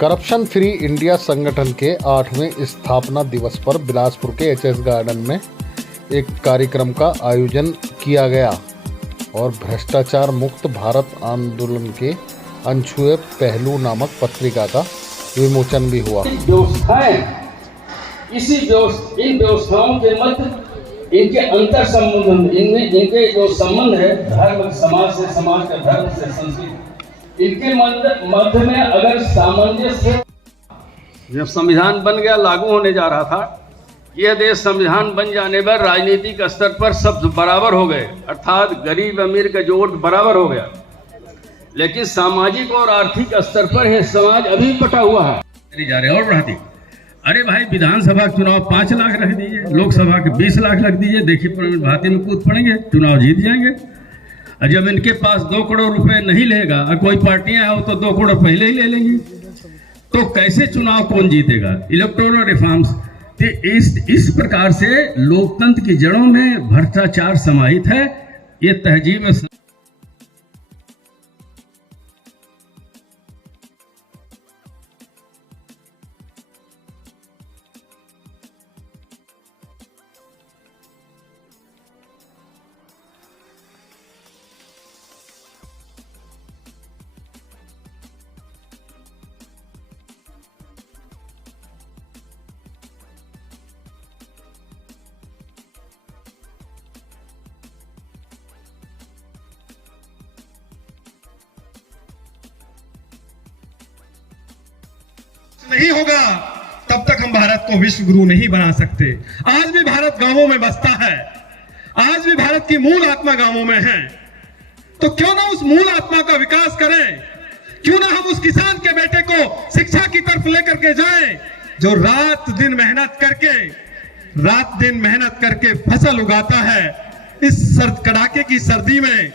Corruption free India संगठन के 8वें स्थापना दिवस पर बिलासपुर के एचएस गार्डन में एक कार्यक्रम का आयोजन किया गया और भ्रष्टाचार मुक्त भारत आंदोलन के अनछुए पहलू नामक पत्रिका का विमोचन भी हुआ। इन व्यवस्थाओं के मध्य इनके अंतर संबंध, इनके जो संबंध है धर्म समाज से, समाज का धर्म से, संस्कृति, इनके मध्य में अगर सामंजस्य, जब संविधान बन गया, लागू होने जा रहा था, यह देश संविधान बन जाने पर राजनीतिक स्तर पर सब बराबर हो गए, अर्थात गरीब अमीर का जो वोट बराबर हो गया, लेकिन सामाजिक और आर्थिक स्तर पर यह समाज अभी बटा हुआ है। जा रहे और बढ़ाती, अरे भाई विधानसभा चुनाव 5 लाख रख दीजिए, लोकसभा के 20 लाख रख दीजिए, देखिए भाती में कूद पड़ेंगे, चुनाव जीत जाएंगे। और जब इनके पास 2 करोड़ रुपए नहीं लेगा और कोई पार्टियां हो तो 2 करोड़ पहले ही ले लेंगी, तो कैसे चुनाव कौन जीतेगा? इलेक्टोरल रिफॉर्म्स, इस प्रकार से लोकतंत्र की जड़ों में भ्रष्टाचार समाहित है। ये तहजीब में नहीं होगा तब तक हम भारत को विश्व गुरु नहीं बना सकते। आज भी भारत गांवों में बसता है, आज भी भारत की मूल आत्मा गांवों में है, तो क्यों ना उस मूल आत्मा का विकास करें? क्यों ना हम उस किसान के बेटे को शिक्षा की तरफ लेकर के जाएं, जो रात दिन मेहनत करके फसल उगाता है, इस कड़ाके की सर्दी में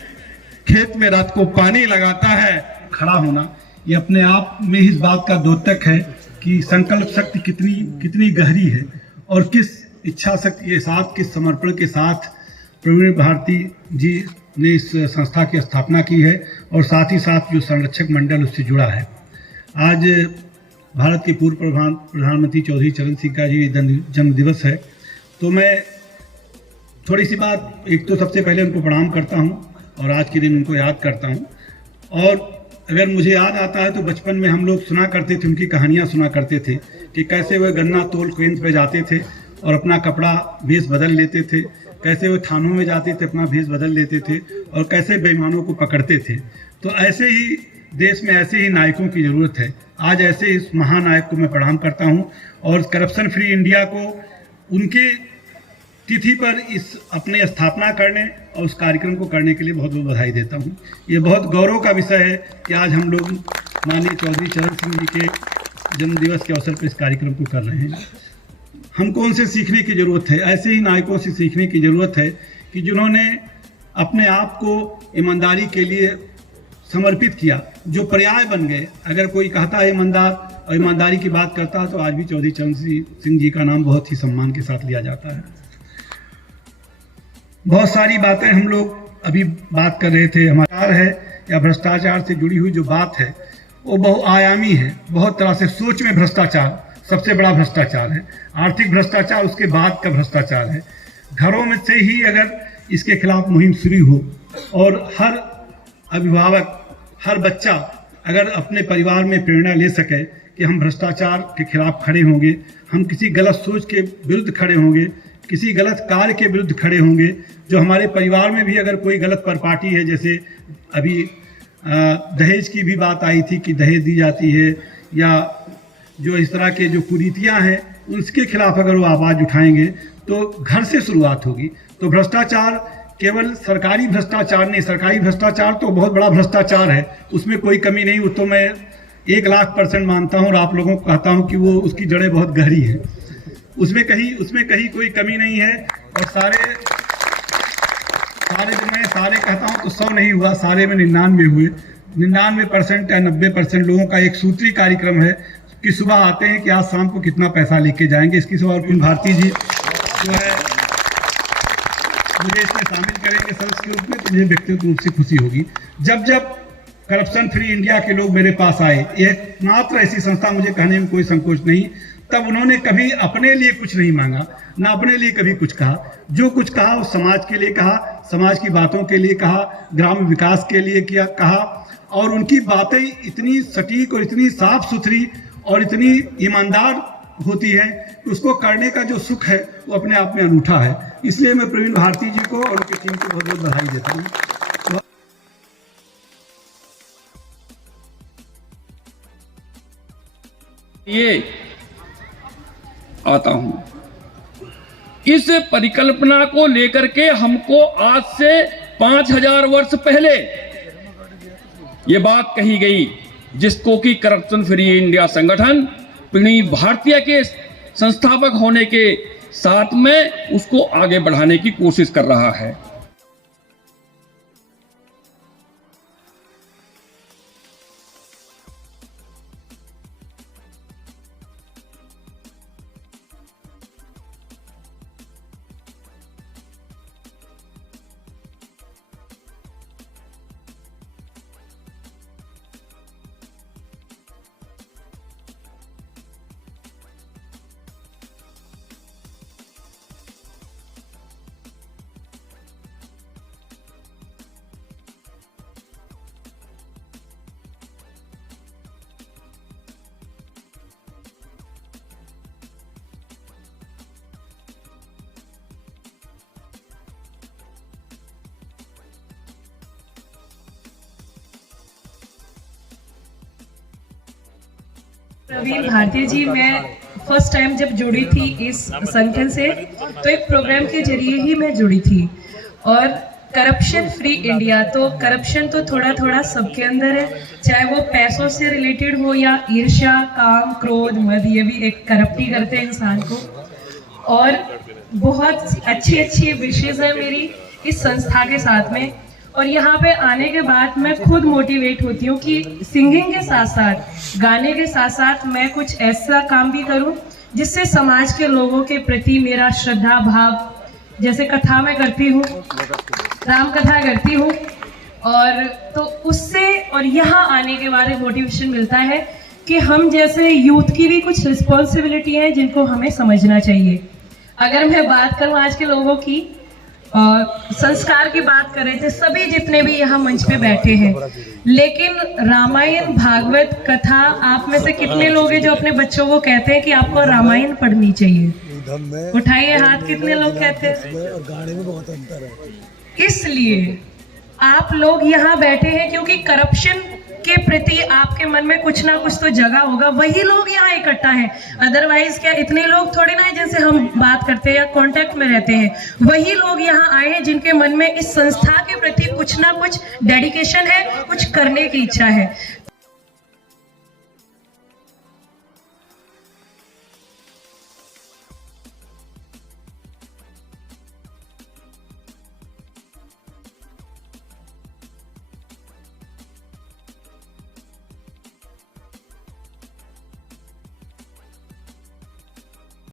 खेत में रात को पानी लगाता है। खड़ा होना ये अपने आप में इस बात का द्योतक है कि संकल्प शक्ति कितनी गहरी है और किस इच्छा शक्ति के साथ, किस समर्पण के साथ प्रवीण भारती जी ने इस संस्था की स्थापना की है और साथ ही साथ जो संरक्षक मंडल उससे जुड़ा है। आज भारत के पूर्व प्रधानमंत्री चौधरी चरण सिंह का जी जन्म दिवस है, तो मैं थोड़ी सी बात, एक तो सबसे पहले उनको प्रणाम करता हूँ और आज के दिन उनको याद करता हूँ। और अगर मुझे याद आता है तो बचपन में हम लोग सुना करते थे, उनकी कहानियाँ सुना करते थे कि कैसे वे गन्ना तोल केंद्र पे जाते थे और अपना कपड़ा भेष बदल लेते थे, कैसे वे थानों में जाते थे, अपना भेष बदल लेते थे और कैसे बेईमानों को पकड़ते थे। तो ऐसे ही देश में ऐसे ही नायकों की ज़रूरत है। आज ऐसे इस महानायक को मैं प्रणाम करता हूँ और करप्शन फ्री इंडिया को उनके तिथि पर इस अपने स्थापना करने और उस कार्यक्रम को करने के लिए बहुत बहुत बधाई देता हूँ। ये बहुत गौरव का विषय है कि आज हम लोग माननीय चौधरी चरण सिंह जी के जन्मदिवस के अवसर पर इस कार्यक्रम को कर रहे हैं। हमको उनसे सीखने की ज़रूरत है, ऐसे ही नायकों से सीखने की ज़रूरत है कि जिन्होंने अपने आप को ईमानदारी के लिए समर्पित किया, जो पर्याय बन गए। अगर कोई कहता है ईमानदार और ईमानदारी की बात करता है तो आज भी चौधरी चरण सिंह जी का नाम बहुत ही सम्मान के साथ लिया जाता है। बहुत सारी बातें हम लोग अभी बात कर रहे थे, हमारा है या भ्रष्टाचार से जुड़ी हुई जो बात है वो बहुआयामी है। बहुत तरह से सोच में भ्रष्टाचार सबसे बड़ा भ्रष्टाचार है, आर्थिक भ्रष्टाचार उसके बाद का भ्रष्टाचार है। घरों में से ही अगर इसके खिलाफ मुहिम शुरू हो और हर अभिभावक, हर बच्चा अगर अपने परिवार में प्रेरणा ले सके कि हम भ्रष्टाचार के खिलाफ खड़े होंगे, हम किसी गलत सोच के विरुद्ध खड़े होंगे, किसी गलत कार्य के विरुद्ध खड़े होंगे, जो हमारे परिवार में भी अगर कोई गलत परपाटी है, जैसे अभी दहेज की भी बात आई थी कि दहेज दी जाती है, या जो इस तरह के जो कुरीतियां हैं उसके खिलाफ अगर वो आवाज़ उठाएंगे तो घर से शुरुआत होगी। तो भ्रष्टाचार केवल सरकारी भ्रष्टाचार नहीं, सरकारी भ्रष्टाचार तो बहुत बड़ा भ्रष्टाचार है, उसमें कोई कमी नहीं, वो तो मैं 1,00,000% मानता हूँ और आप लोगों को कहता हूँ कि वो उसकी जड़ें बहुत गहरी हैं, उसमें कहीं कोई कमी नहीं है। और सारे जब मैं सारे कहता हूँ तो 100 नहीं हुआ, सारे में 99 हुए। 99% या 90% लोगों का एक सूत्री कार्यक्रम है कि सुबह आते हैं कि आज शाम को कितना पैसा लेके जाएंगे। इसकी सुबह प्रवीण भारती जी जो है मुझे इसमें शामिल करेंगे सदस्य के रूप में, तो मुझे व्यक्तिगत रूप से खुशी होगी। जब करप्शन फ्री इंडिया के लोग मेरे पास आए, एकमात्र ऐसी संस्था, मुझे कहने में कोई संकोच नहीं, तब उन्होंने कभी अपने लिए कुछ नहीं मांगा, ना अपने लिए कभी कुछ कहा। जो कुछ कहा वो समाज के लिए कहा, समाज की बातों के लिए कहा, ग्राम विकास के लिए किया कहा। और उनकी बातें इतनी सटीक और इतनी साफ सुथरी और इतनी ईमानदार होती है कि उसको करने का जो सुख है वो अपने आप में अनूठा है। इसलिए मैं प्रवीण भारती जी को और उनकी टीम को बहुत बहुत बधाई देता हूँ। ये आता हूं, इस परिकल्पना को लेकर के हमको आज से 5000 वर्ष पहले ये बात कही गई, जिसको कि करप्शन फ्री इंडिया संगठन प्रवीण भारतीय के संस्थापक होने के साथ में उसको आगे बढ़ाने की कोशिश कर रहा है। प्रवीण भारती जी, मैं फर्स्ट टाइम जब जुड़ी थी इस संगठन से तो एक प्रोग्राम के जरिए ही मैं जुड़ी थी। और करप्शन फ्री इंडिया, तो करप्शन तो थोड़ा थोड़ा सबके अंदर है, चाहे वो पैसों से रिलेटेड हो या ईर्ष्या, काम, क्रोध, मद, ये भी एक करप्ट ही करते हैं इंसान को। और बहुत अच्छी अच्छी विशेष है मेरी इस संस्था के साथ में। और यहाँ पे आने के बाद मैं खुद मोटिवेट होती हूँ कि सिंगिंग के साथ साथ, गाने के साथ साथ मैं कुछ ऐसा काम भी करूँ जिससे समाज के लोगों के प्रति मेरा श्रद्धा भाव, जैसे कथा मैं करती हूँ, राम कथा करती हूँ, और तो उससे और यहाँ आने के बाद मोटिवेशन मिलता है कि हम जैसे यूथ की भी कुछ रिस्पॉन्सिबिलिटी है जिनको हमें समझना चाहिए। अगर मैं बात करूँ आज के लोगों की, संस्कार की बात कर रहे थे सभी जितने भी यहाँ मंच पे बैठे हैं, लेकिन रामायण भागवत कथा, आप में से कितने लोग हैं जो अपने बच्चों को कहते हैं कि आपको रामायण पढ़नी चाहिए? उठाइए हाथ, कितने लोग कहते हैं? गाने में बहुत अंतर है। इसलिए आप लोग यहाँ बैठे हैं क्योंकि करप्शन के प्रति आपके मन में कुछ ना कुछ तो जगह होगा, वही लोग यहाँ इकट्ठा हैं। अदरवाइज क्या इतने लोग थोड़ी ना है जिनसे हम बात करते हैं या कांटेक्ट में रहते हैं, वही लोग यहाँ आए हैं जिनके मन में इस संस्था के प्रति कुछ ना कुछ डेडिकेशन है, कुछ करने की इच्छा है।